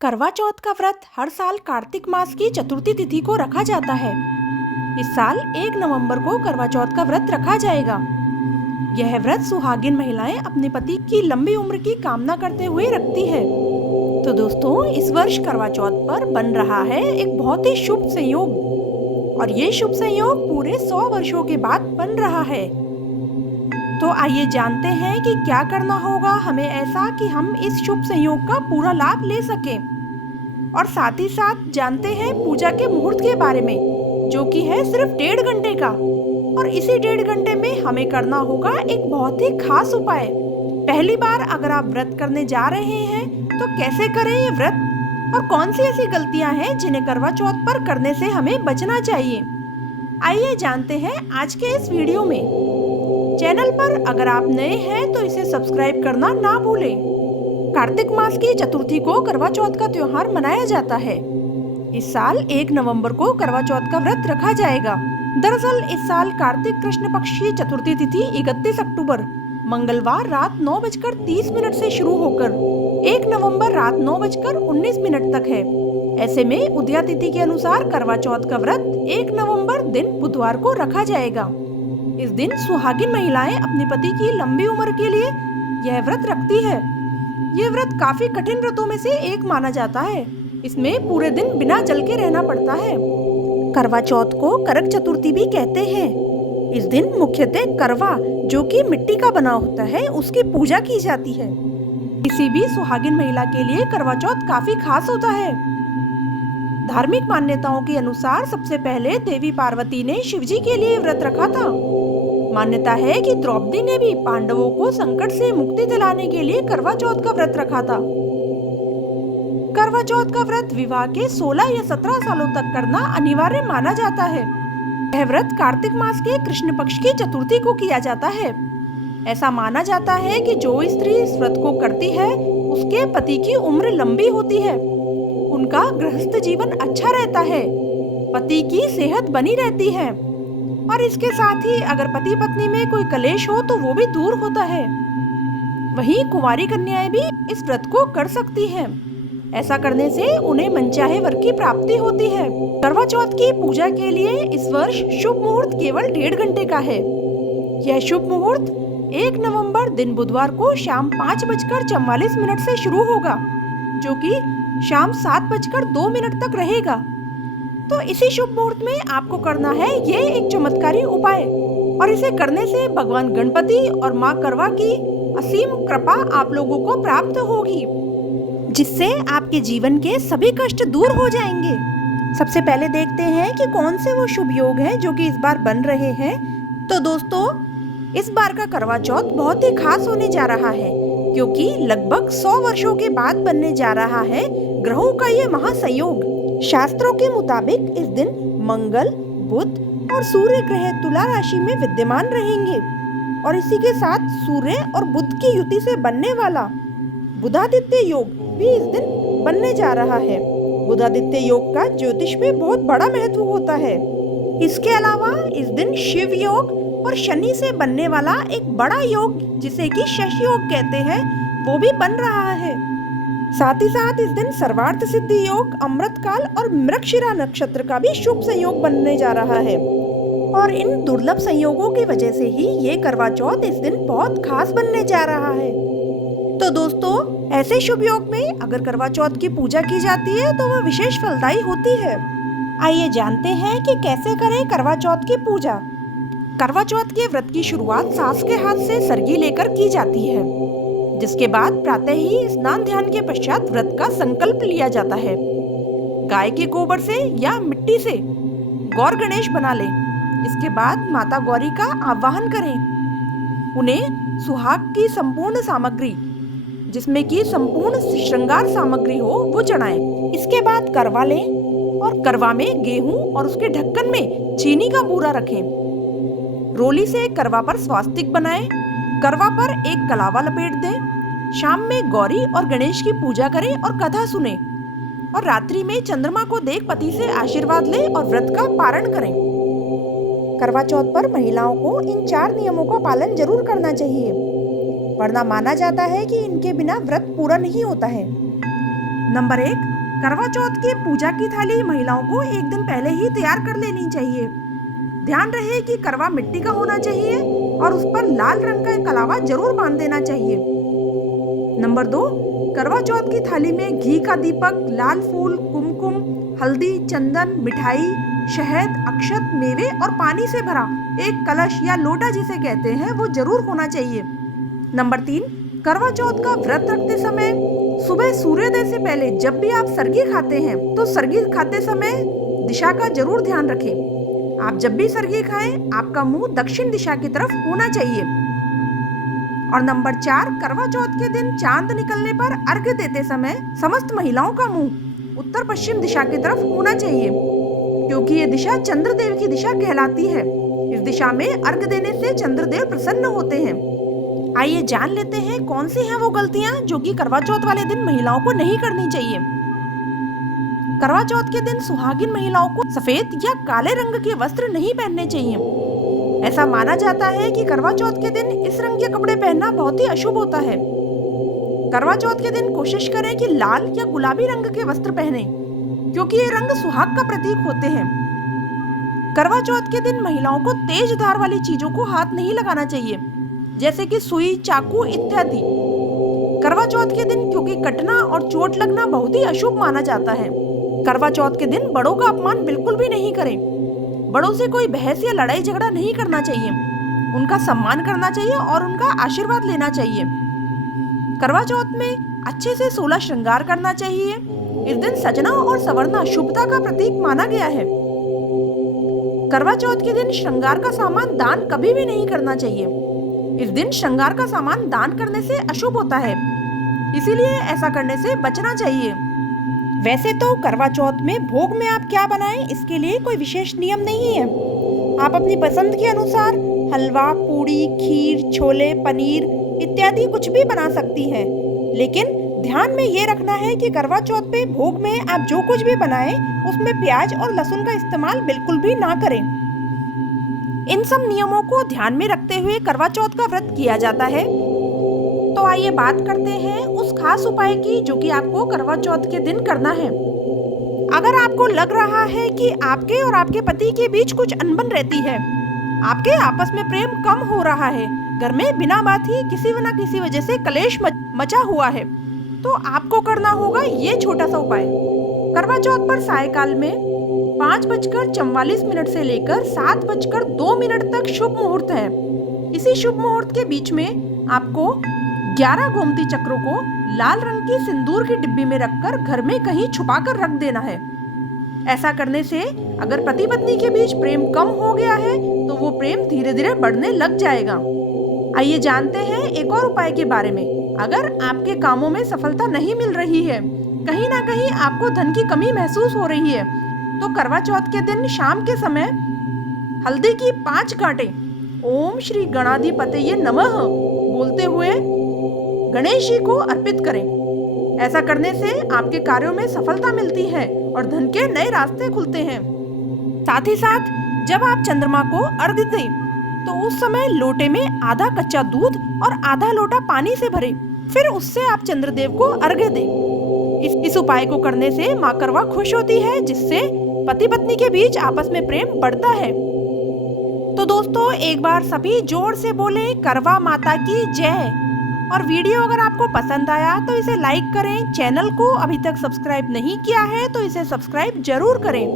करवा चौथ का व्रत हर साल कार्तिक मास की चतुर्थी तिथि को रखा जाता है। इस साल 1 नवंबर को करवा चौथ का व्रत रखा जाएगा। यह व्रत सुहागिन महिलाएं अपने पति की लंबी उम्र की कामना करते हुए रखती है। तो दोस्तों, इस वर्ष करवा चौथ पर बन रहा है एक बहुत ही शुभ संयोग, और ये शुभ संयोग पूरे 100 वर्षों के बाद बन रहा है। तो आइए जानते हैं कि क्या करना होगा हमें ऐसा कि हम इस शुभ संयोग का पूरा लाभ ले सकें। और साथ ही साथ जानते हैं पूजा के मुहूर्त के बारे में, जो कि है सिर्फ 1.5 घंटे का। और इसी 1.5 घंटे में हमें करना होगा एक बहुत ही खास उपाय। पहली बार अगर आप व्रत करने जा रहे हैं तो कैसे करें ये व्रत, और कौन सी ऐसी गलतियां हैं जिन्हें करवा चौथ पर करने से हमें बचना चाहिए, आइए जानते हैं आज के इस वीडियो में। चैनल पर अगर आप नए हैं तो इसे सब्सक्राइब करना ना भूलें। कार्तिक मास की चतुर्थी को करवा चौथ का त्योहार मनाया जाता है। इस साल 1 नवंबर को करवा चौथ का व्रत रखा जाएगा। दरअसल इस साल कार्तिक कृष्ण पक्ष की चतुर्थी तिथि 31 अक्टूबर मंगलवार रात 9:30 से शुरू होकर 1 नवंबर रात 9:19 तक है। ऐसे में उदया तिथि के अनुसार करवा चौथ का व्रत 1 नवंबर दिन बुधवार को रखा जाएगा। इस दिन सुहागिन महिलाएं अपने पति की लंबी उम्र के लिए यह व्रत रखती है। यह व्रत काफी कठिन व्रतों में से एक माना जाता है। इसमें पूरे दिन बिना जल के रहना पड़ता है। करवा चौथ को करक चतुर्थी भी कहते हैं। इस दिन मुख्यतः करवा, जो कि मिट्टी का बना होता है, उसकी पूजा की जाती है। किसी भी सुहागिन महिला के लिए करवा चौथ काफी खास होता है। धार्मिक मान्यताओं के अनुसार सबसे पहले देवी पार्वती ने शिवजी के लिए व्रत रखा था। मान्यता है कि द्रौपदी ने भी पांडवों को संकट से मुक्ति दिलाने के लिए करवा चौथ का व्रत रखा था। करवा चौथ का व्रत विवाह के 16 या 17 सालों तक करना अनिवार्य माना जाता है। यह व्रत कार्तिक मास के कृष्ण पक्ष की चतुर्थी को किया जाता है। ऐसा माना जाता है कि जो स्त्री इस व्रत को करती है उसके पति की उम्र लंबी होती है, उनका गृहस्थ जीवन अच्छा रहता है, पति की सेहत बनी रहती है, और इसके साथ ही अगर पति पत्नी में कोई कलेश हो तो वो भी दूर होता है। वहीं कुंवारी कन्याएं भी इस व्रत को कर सकती हैं। ऐसा करने से उन्हें मनचाहे वर की प्राप्ति होती है। करवा चौथ की पूजा के लिए इस वर्ष शुभ मुहूर्त केवल 1.5 घंटे का है। यह शुभ मुहूर्त 1 नवंबर दिन बुधवार को शाम 5:44 से शुरू होगा, जो कि शाम 7:02 तक रहेगा। तो इसी शुभ मुहूर्त में आपको करना है ये एक चमत्कारी उपाय, और इसे करने से भगवान गणपति और माँ करवा की असीम कृपा आप लोगों को प्राप्त होगी, जिससे आपके जीवन के सभी कष्ट दूर हो जाएंगे। सबसे पहले देखते हैं कि कौन से वो शुभ योग हैं जो कि इस बार बन रहे हैं। तो दोस्तों, इस बार का करवा चौथ बहुत ही खास होने जा रहा है, क्योंकि लगभग 100 वर्षों के बाद बनने जा रहा है ग्रहों का ये महासंयोग। शास्त्रों के मुताबिक इस दिन मंगल, बुध और सूर्य ग्रह तुला राशि में विद्यमान रहेंगे, और इसी के साथ सूर्य और बुध की युति से बनने वाला बुधादित्य योग भी इस दिन बनने जा रहा है। बुधादित्य योग का ज्योतिष में बहुत बड़ा महत्व होता है। इसके अलावा इस दिन शिव योग और शनि से बनने वाला एक बड़ा योग, जिसे कि शश योग कहते हैं, वो भी बन रहा है। साथ ही साथ इस दिन सर्वार्थ सिद्धि योग, अमृतकाल और मृगशिरा नक्षत्र का भी शुभ संयोग बनने जा रहा है। और इन दुर्लभ संयोगों की वजह से ही ये करवा चौथ इस दिन बहुत खास बनने जा रहा है। तो दोस्तों, ऐसे शुभ योग में अगर करवा चौथ की पूजा की जाती है तो वह विशेष फलदायी होती है। आइए जानते हैं कि कैसे करें करवा चौथ की पूजा। करवा चौथ के व्रत की शुरुआत सास के हाथ से सरगी लेकर की जाती है, जिसके बाद प्रातः ही स्नान ध्यान के पश्चात व्रत का संकल्प लिया जाता है। गाय के गोबर से या मिट्टी से गौर गणेश बना लें। इसके बाद माता गौरी का आवाहन करें। उन्हें सुहाग की संपूर्ण सामग्री, जिसमें कि संपूर्ण श्रृंगार सामग्री हो, वो चढ़ाएं। इसके बाद करवा लें और करवा में गेहूं और उसके ढक्कन में चीनी का बूरा रखें। रोली से करवा पर स्वास्तिक बनाएं। करवा पर एक कलावा लपेट दें। शाम में गौरी और गणेश की पूजा करें और कथा सुने, और रात्रि में चंद्रमा को देख पति से आशीर्वाद लें और व्रत का पारण करें। करवा चौथ पर महिलाओं को इन 4 नियमों का पालन जरूर करना चाहिए, वरना माना जाता है कि इनके बिना व्रत पूरा नहीं होता है। नंबर 1, करवा चौथ की पूजा की थाली महिलाओं को एक दिन पहले ही तैयार कर लेनी चाहिए। ध्यान रहे कि करवा मिट्टी का होना चाहिए और उस पर लाल रंग का कलावा जरूर बांध देना चाहिए। नंबर 2, करवा चौथ की थाली में घी का दीपक, लाल फूल, कुमकुम, हल्दी, चंदन, मिठाई, शहद, अक्षत, मेवे और पानी से भरा एक कलश या लोटा जिसे कहते हैं वो जरूर होना चाहिए। नंबर 3, करवा चौथ का व्रत रखते समय सुबह सूर्योदय से पहले जब भी आप सरगी खाते हैं तो सरगी खाते समय दिशा का जरूर ध्यान रखें। आप जब भी सरगी खाएं आपका मुंह दक्षिण दिशा की तरफ होना चाहिए। और नंबर 4, करवा चौथ के दिन चांद निकलने पर अर्घ्य देते समय समस्त महिलाओं का मुंह उत्तर पश्चिम दिशा की तरफ होना चाहिए, क्योंकि ये दिशा चंद्रदेव की दिशा कहलाती है। इस दिशा में अर्घ्य देने से चंद्रदेव प्रसन्न होते हैं। आइए जान लेते हैं कौन सी हैं वो गलतियां जो कि करवा चौथ वाले दिन महिलाओं को नहीं करनी चाहिए। करवा चौथ के दिन सुहागिन महिलाओं को सफेद या काले रंग के वस्त्र नहीं पहनने चाहिए। ऐसा माना जाता है कि करवा चौथ के दिन इस रंग के कपड़े पहनना बहुत ही अशुभ होता है। करवा चौथ के दिन कोशिश करें कि लाल या गुलाबी रंग के वस्त्र पहने, क्योंकि ये रंग सुहाग का प्रतीक होते हैं। करवा चौथ के दिन महिलाओं को तेज धार वाली चीजों को हाथ नहीं लगाना चाहिए, जैसे कि सुई, चाकू इत्यादि। करवा चौथ के दिन क्योंकि कटना और चोट लगना बहुत ही अशुभ माना जाता है। करवा चौथ के दिन बड़ों का अपमान बिल्कुल भी नहीं करें। बड़ों से कोई बहस या लड़ाई झगड़ा नहीं करना चाहिए। उनका सम्मान करना चाहिए और उनका आशीर्वाद लेना चाहिए। करवा चौथ में अच्छे से 16 श्रृंगार करना चाहिए। इस दिन सजना और संवरना शुभता का प्रतीक माना गया है। करवा चौथ के दिन श्रृंगार का सामान दान कभी भी नहीं करना चाहिए। इस दिन श्रृंगार का सामान दान करने से अशुभ होता है, इसीलिए ऐसा करने से बचना चाहिए। वैसे तो करवा चौथ में भोग में आप क्या बनाएं इसके लिए कोई विशेष नियम नहीं है। आप अपनी पसंद के अनुसार हलवा, पूड़ी, खीर, छोले, पनीर इत्यादि कुछ भी बना सकती हैं, लेकिन ध्यान में ये रखना है कि करवा चौथ पे भोग में आप जो कुछ भी बनाएं उसमें प्याज और लहसुन का इस्तेमाल बिल्कुल भी ना करें। इन सब नियमों को ध्यान में रखते हुए करवा चौथ का व्रत किया जाता है। तो आइए बात करते हैं उस खास उपाय की जो कि आपको करवा चौथ के दिन करना है। अगर आपको लग रहा है कि आपके और आपके पति के बीच कुछ अनबन रहती है, आपके आपस में प्रेम कम हो रहा है, घर में बिना बात ही किसी न किसी वजह से कलेश मचा हुआ है, तो आपको करना होगा ये छोटा सा उपाय। करवा चौथ पर सायकाल में 5:44 से लेकर 7:02 तक शुभ मुहूर्त है। इसी शुभ मुहूर्त के बीच में आपको 11 गोमती चक्रों को लाल रंग की सिंदूर की डिब्बी में रखकर घर में कहीं छुपाकर रख देना है। ऐसा करने से अगर पति पत्नी के बीच प्रेम कम हो गया है तो वो प्रेम धीरे धीरे बढ़ने लग जाएगा। आइए जानते हैं एक और उपाय के बारे में। अगर आपके कामों में सफलता नहीं मिल रही है, कहीं ना कहीं आपको धन की कमी महसूस हो रही है, तो करवा चौथ के दिन शाम के समय हल्दी की 5 कांटें ओम श्री गणाधिपतये नमः बोलते हुए गणेश जी को अर्पित करें। ऐसा करने से आपके कार्यों में सफलता मिलती है और धन के नए रास्ते खुलते हैं। साथ ही साथ जब आप चंद्रमा को अर्घ्य दें तो उस समय लोटे में आधा कच्चा दूध और आधा लोटा पानी से भरें, फिर उससे आप चंद्रदेव को अर्घ्य दें। इस उपाय को करने से माँ करवा खुश होती है, जिससे पति पत्नी के बीच आपस में प्रेम बढ़ता है। तो दोस्तों एक बार सभी जोर से बोले करवा माता की जय। और वीडियो अगर आपको पसंद आया तो इसे लाइक करें। चैनल को अभी तक सब्सक्राइब नहीं किया है तो इसे सब्सक्राइब जरूर करें।